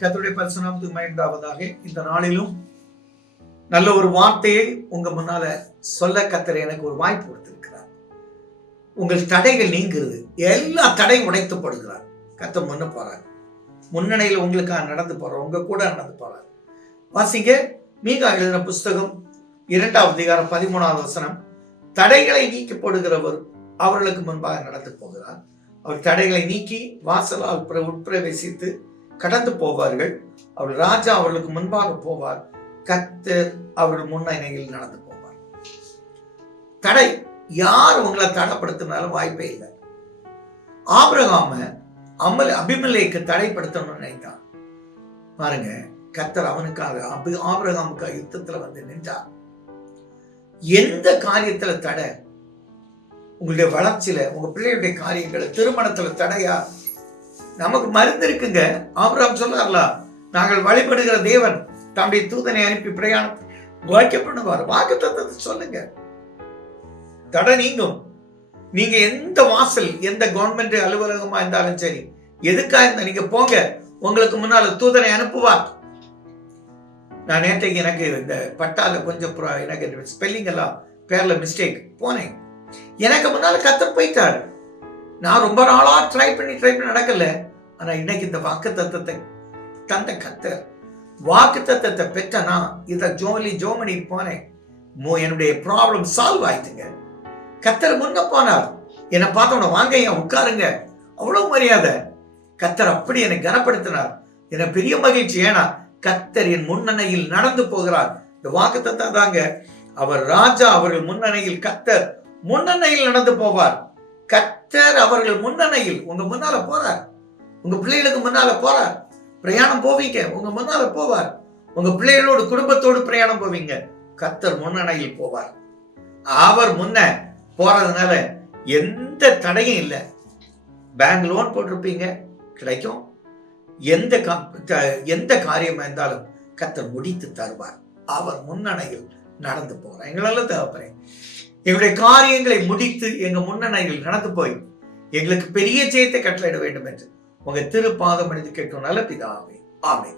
கத்தருடைய பரிசுநாமத்து மயண்டாவதாக இந்த நாளிலும் நல்ல ஒரு வார்த்தையை உங்க முன்னால சொல்ல கத்தர் எனக்கு ஒரு வாய்ப்பு கொடுத்திருக்கிறார். உங்கள் தடைகள் நீங்கிறது எல்லா தடையும் உடைத்துப்படுகிறார் கத்த முன்ன போறார். முன்னணியில் உங்களுக்காக நடந்து போறார் உங்க கூட நடந்து போறார். வாசிங்க மீகா எழுதின புஸ்தகம் இரண்டாவது அதிகாரம் பதிமூணாவது வசனம். தடைகளை நீக்கப்படுகிறவர் அவர்களுக்கு முன்பாக நடந்து போகிறார். அவர் தடைகளை நீக்கி வாசலால் உட்பிரவேசித்து கடந்து போவார்கள். அவர் ராஜா அவர்களுக்கு முன்பாக போவார். கத்தர் அவர்கள் முன்னணியில் நடந்து போவார். தடை யார் உங்களை தடைப்படுத்தினாலும் வாய்ப்பே இல்லை. ஆபிரகாம அமல் அபிமலைக்கு தடைப்படுத்தணும்னு நினைத்தான். பாருங்க கத்தர் அவனுக்காக அபி ஆபிரகாமுக்காக யுத்தத்துல வந்து நின்றார். எந்த காரியத்துல தடை? உங்களுடைய வளர்ச்சியில உங்க பிள்ளையுடைய காரியங்களை திருமணத்துல தடையா? நமக்கு மருந்து இருக்குங்க. ஆபிரகாம் சொல்லார்களா நாங்கள் வழிபடுகிற தேவன் தம்முடைய தூதனை அனுப்பி பிரயாணம் வாக்கிய பண்ணுவார் வாக்கு தத்துவத்தை சொல்லுங்க. தடை நீங்கும். நீங்க எந்த வாசல் எந்த கவர்மெண்ட் அலுவலகமா இருந்தாலும் சரி எதுக்கா இருந்தா நீங்க போங்க. உங்களுக்கு முன்னால தூதனை அனுப்புவார். நான் நேற்றைக்கு எனக்கு இந்த பட்டால கொஞ்சம் புற- எனக்கு ஸ்பெல்லிங் எல்லாம் பேர்ல மிஸ்டேக் போனேன். எனக்கு முன்னால கத்தர் போயிட்டாரு. நான் ரொம்ப நாளா ட்ரை பண்ணி ட்ரை பண்ணி நடக்கல. ஆனால் இன்னைக்கு இந்த வாக்கு தத்தத்தை தந்த கத்தர் வாக்கு தத்தத்தை பெற்றனா இதை ஜோலி ஜோமனி போனேன். மோ- என்னுடைய ப்ராப்ளம் சால்வ் ஆயிட்டுங்க. கத்தர் முன்ன போனார். என்னை பார்த்தவன வாங்க ஐயா உட்காருங்க. அவ்வளோ மரியாதை. கத்தர் அப்படி என்னை கனப்படுத்தினார். என பெரிய மகிழ்ச்சி. ஏன்னா கத்தர் என் முன்னணையில் நடந்து போகிறார். இந்த வாக்கு தாங்க. அவர் ராஜா அவர்கள் முன்னணையில் கத்தர் முன்னணையில் நடந்து போவார். கத்தர் அவர்கள் முன்னணையில் உங்க முன்னால போறார். உங்க பிள்ளைகளுக்கு முன்னால போறார் பிரயாணம் போவீங்க. உங்க முன்னால போவார். உங்க பிள்ளைகளோடு குடும்பத்தோடு பிரயாணம் போவீங்க. கத்தர் முன்னணையில் போவார். அவர் முன்ன போறதுனால எந்த தடையும் இல்லை. பேங்க் லோன் போட்டிருப்பீங்க கிடைக்கும். எந்த எந்த காரியமா இருந்தாலும் கத்தர் முடித்து தருவார். அவர் முன்னணையில் நடந்து போறார் எங்களால தேவைப்படுறேன். எங்களுடைய காரியங்களை முடித்து எங்க முன்னணையில் நடந்து போய் எங்களுக்கு பெரிய ஜெயத்தை கட்டளையிட வேண்டும் என்று உங்க திருப்பாதம் எழுதி கேட்கும் நல்ல பிதாவே. ஆமே